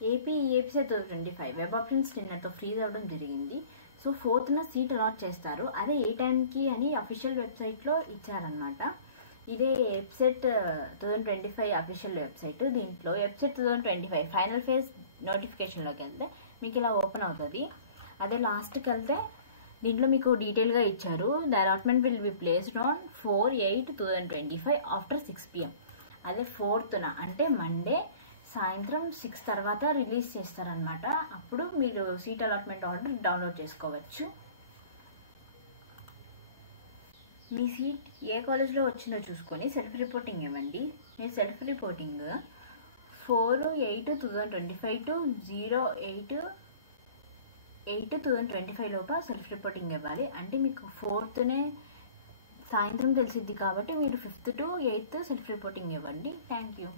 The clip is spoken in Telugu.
ఏపీ ఈఏపీసెట్ 2025 వెబ్ ఆప్షన్స్ నిన్నతో ఫ్రీజ్ అవ్వడం జరిగింది. సో 4th సీట్ అలాట్ చేస్తారు. అదే ఏ టైంకి అని అఫీషియల్ వెబ్సైట్లో ఇచ్చారనమాట. ఇదే వెబ్సైట్ 2025 అఫీషియల్ వెబ్సైట్. దీంట్లో వెబ్సైట్ 2025 ఫైనల్ ఫేజ్ నోటిఫికేషన్లోకి వెళ్తే మీకు ఇలా ఓపెన్ అవుతుంది. అదే లాస్ట్కి వెళ్తే దీంట్లో మీకు డీటెయిల్గా ఇచ్చారు. The allotment will be placed on 4/8/2025 after 6 PM. అదే 4th అంటే మండే సాయంత్రం 6 తర్వాత రిలీజ్ చేస్తారనమాట. అప్పుడు మీరు సీట్ అలాట్మెంట్ ఆర్డర్ డౌన్లోడ్ చేసుకోవచ్చు. మీ సీట్ ఏ కాలేజ్లో వచ్చిందో చూసుకొని సెల్ఫ్ రిపోర్టింగ్ ఇవ్వండి. మీ సెల్ఫ్ రిపోర్టింగ్ 4/8/2025 టు 0/8/2025 లోపల సెల్ఫ్ రిపోర్టింగ్ ఇవ్వాలి. అంటే మీకు 4th సాయంత్రం తెలిసిద్ది కాబట్టి మీరు 5th to 8th self reporting ఇవ్వండి. Thank you.